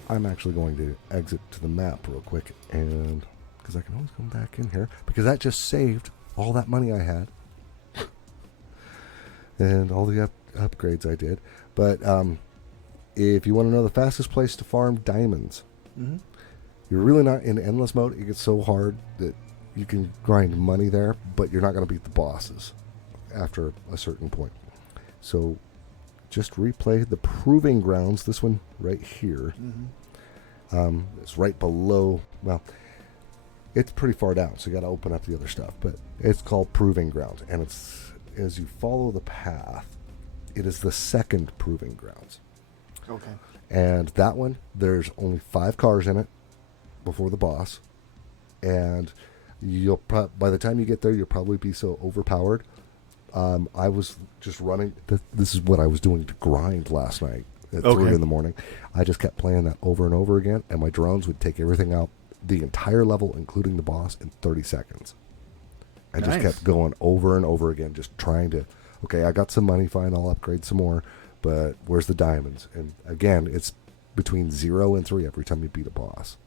I'm actually going to exit to the map real quick, and because I can always come back in here, because that just saved all that money I had and all the upgrades I did. But if you want to know the fastest place to farm diamonds, you're really not in endless mode. It gets so hard that you can grind money there, but you're not going to beat the bosses after a certain point. So just replay the Proving Grounds, this one right here. It's right below, well, it's pretty far down, so you got to open up the other stuff, but it's called Proving Grounds, and it's, as you follow the path, it is the second Proving Grounds. Okay. And that one, there's only 5 cars in it before the boss, and you'll by the time you get there, you'll probably be so overpowered. I was just running. This is what I was doing to grind last night at 3 in the morning. I just kept playing that over and over again, and my drones would take everything out, the entire level, including the boss, in 30 seconds. I just kept going over and over again, just trying to, okay, I got some money, fine, I'll upgrade some more, but where's the diamonds? And again, it's between 0 and 3 every time you beat a boss.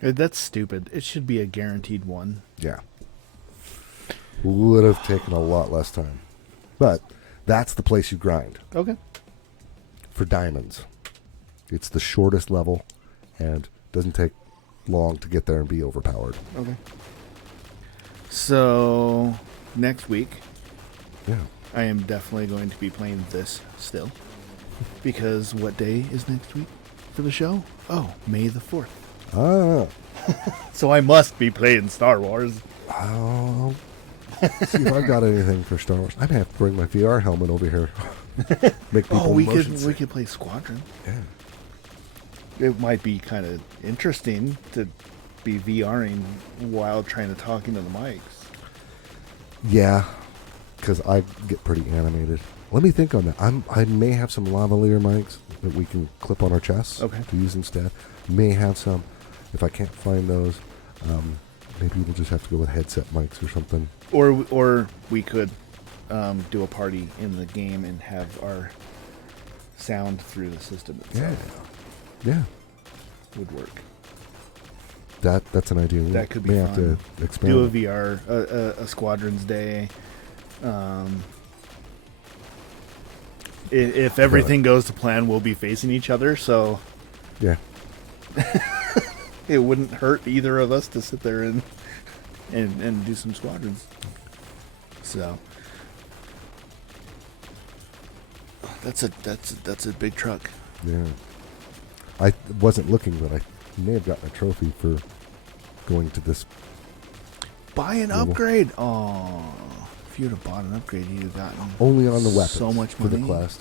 That's stupid. It should be a guaranteed one. Yeah. Would have taken a lot less time. But that's the place you grind. Okay. For diamonds. It's the shortest level and doesn't take long to get there and be overpowered. Okay. So, next week, I am definitely going to be playing this still. Because what day is next week for the show? Oh, May the 4th. Ah. So I must be playing Star Wars. Oh. See if I got anything for Star Wars. I may have to bring my VR helmet over here. Make people we could play Squadron. Yeah. It might be kind of interesting to be VRing while trying to talk into the mics. Yeah, because I get pretty animated. Let me think on that. I may have some lavalier mics that we can clip on our chests to use instead. May have some. If I can't find those, maybe we'll just have to go with headset mics or something. Or we could do a party in the game and have our sound through the system itself. Yeah. Would work. That's an idea. That could be fun. Have to experiment. Do a VR, a Squadrons Day. If everything goes to plan, we'll be facing each other, so yeah. It wouldn't hurt either of us to sit there and do some squadrons. So that's a big truck. Yeah. I wasn't looking, but I may have gotten a trophy for going to this. Buy an Little- upgrade. Oh, if you'd have bought an upgrade, you'd have gotten Only on the weapons. so much for the money. quest.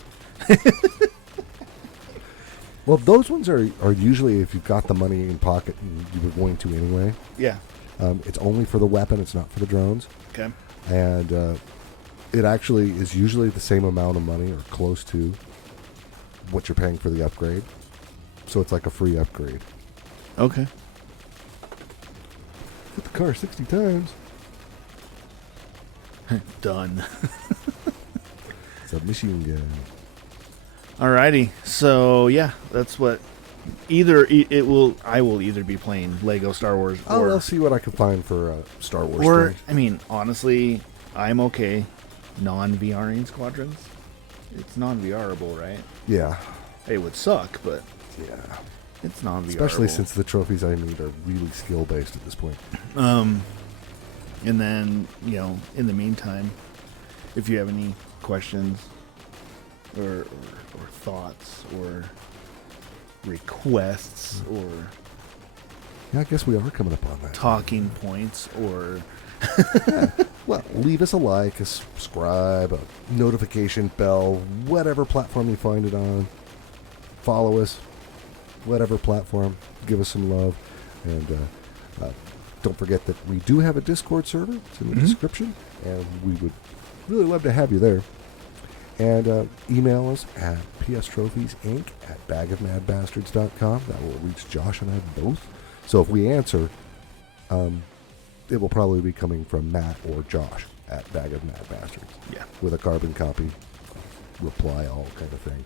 Well, those ones are usually if you've got the money in pocket and you were going to anyway. Yeah. It's only for the weapon. It's not for the drones. Okay. And it actually is usually the same amount of money or close to what you're paying for the upgrade. So it's like a free upgrade. Okay. Hit the car 60 times. Done. It's a machine gun. Alrighty. So yeah, that's what. I will either be playing Lego Star Wars I'll see what I can find for Star Wars. or things. I mean, honestly, I'm okay non-VRing Squadrons. It's non-VRable, right? Yeah. It would suck, but Yeah. it's non-VRable. Especially since the trophies I need are really skill based at this point. And then, in the meantime, if you have any questions or thoughts or requests or Yeah, I guess we are coming up on that. talking points or Well, leave us a like, a subscribe, a notification bell, whatever platform you find it on. Follow us, whatever platform. Give us some love. And don't forget that we do have a Discord server. It's in the description. And we would really love to have you there. And email us at pstrophesinc@bagofmadbastards.com. That will reach Josh and I both. So if we answer, it will probably be coming from Matt or Josh at Bag of Mad Bastards. Yeah. With a carbon copy, reply all kind of thing.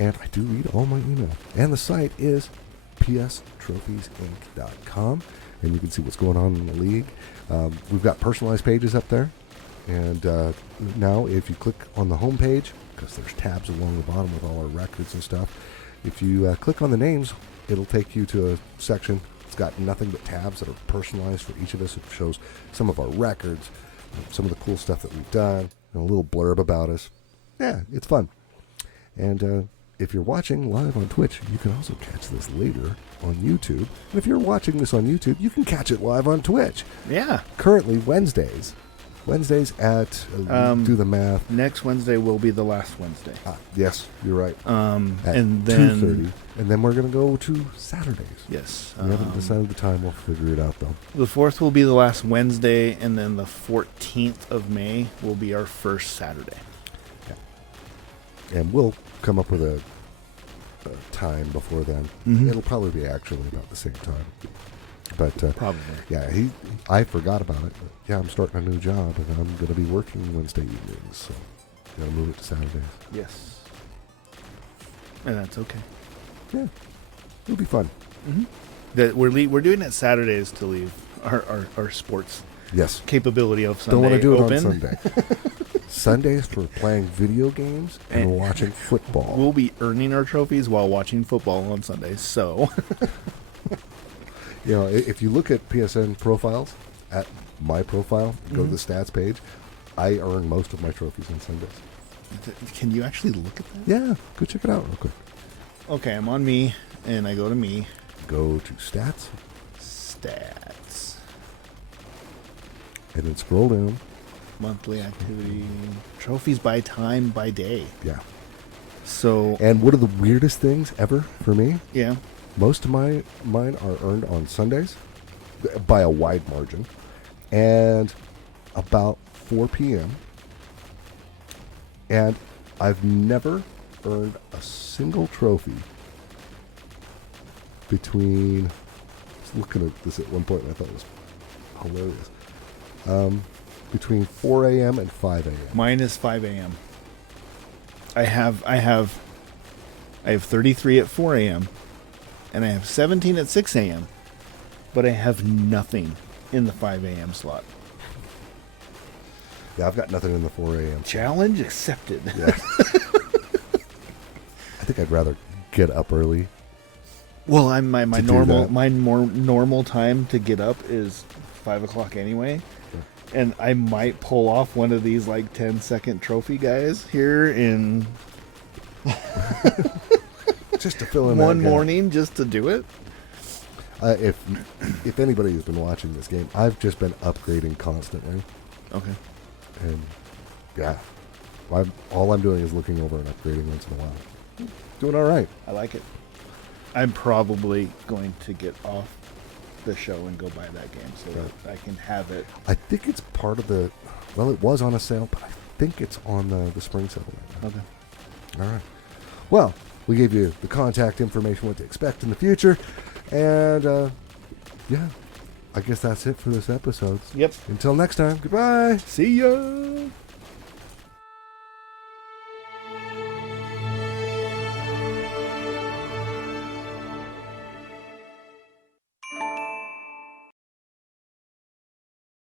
And I do read all my email. And the site is pstrophesinc.com. And you can see what's going on in the league. We've got personalized pages up there. And now if you click on the home page, because there's tabs along the bottom with all our records and stuff, if you click on the names, it'll take you to a section. It's got nothing but tabs that are personalized for each of us. It shows some of our records, some of the cool stuff that we've done, and a little blurb about us. Yeah, it's fun. And if you're watching live on Twitch, you can also catch this later on YouTube. And if you're watching this on YouTube, you can catch it live on Twitch. yeah. Currently, Wednesdays at, do the math. Next Wednesday will be the last Wednesday. Yes, you're right. At And then 2:30. And then we're going to go to Saturdays. yes, We haven't decided the time. We'll figure it out, though. the 4th will be the last Wednesday, and then the 14th of May will be our first Saturday. And we'll come up with a time before then. Mhm. It'll probably be actually about the same time. But Probably. yeah, I forgot about it. But yeah, I'm starting a new job, and I'm going to be working Wednesday evenings, so got to move it to Saturdays. Yes. And that's okay. Yeah, it'll be fun. That we're doing it Saturdays to leave our sports Yes, capability of Sunday don't want to do it open. on Sunday. Sundays for playing video games and And watching football. We'll be earning our trophies while watching football on Sundays. So You know, if you look at PSN profiles, at my profile, go to the stats page, I earn most of my trophies on Sundays. can you actually look at that? Yeah, go check it out real quick. Okay, I'm on me, and I go to me. Go to stats, Stats. and then scroll down. Monthly activity. Trophies by time, by day. Yeah. So, And one of the weirdest things ever for me, yeah. most of mine are earned on Sundays by a wide margin. And about 4 p.m. And I've never earned a single trophy between, I was looking at this at one point and I thought it was hilarious, between 4 a.m. and 5 a.m. Mine is 5 a.m. I have 33 at 4 a.m. and I have 17 at 6 a.m. But I have nothing in the 5 a.m. slot. Yeah, I've got nothing in the 4 a.m. Challenge accepted. Yeah. I think I'd rather get up early. Well, I'm my To do normal that. my more normal time to get up is 5 o'clock anyway. And I might pull off one of these like 10-second trophy guys here in just to fill in that one gap. morning just to do it. If anybody has been watching this game, I've just been upgrading constantly, Okay. and yeah, all I'm doing is looking over and upgrading once in a while. Doing all right. I like it. I'm probably going to get off the show and go buy that game so that I can have it. I think it's part of the. Well, it was on a sale, but I think it's on the spring sale right now. Okay. All right. Well, we gave you the contact information, what to expect in the future, and yeah, I guess that's it for this episode. Yep. Until next time, goodbye. See ya.